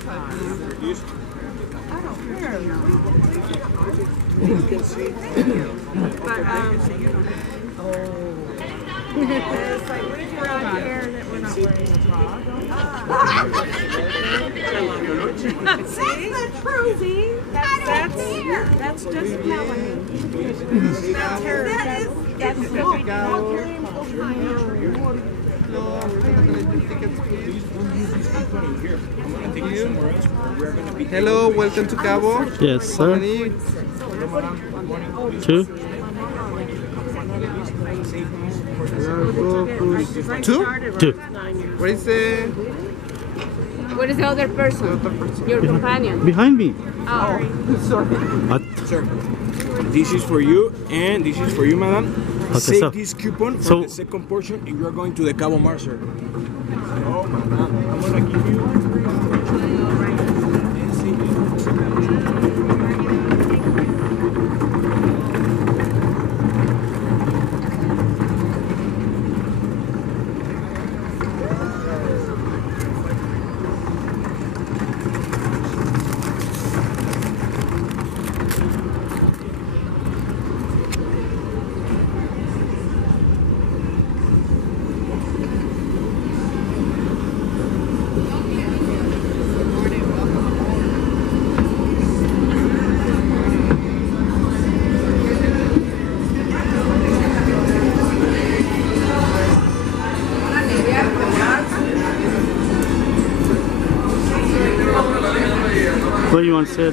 You can see. But it's like we're out here that we're not wearing a bra. That's the truth. See? That's just Melanie. That's her. That's what we do. No, we're not gonna do tickets. Please don't use this coupon here. I'm gonna take you somewhere else. We're gonna be. Hello, welcome to Cabo. Yes, sir. Two. Two? Two. What is the? What is the other person? Your companion. Behind me. Oh. What? Sir, this is for you and this is for you, madam. Okay, Save so- this coupon for so- the second portion if you are going to the Cabo Mar, sir. Oh, madam, I'm gonna give you. What do you want to say?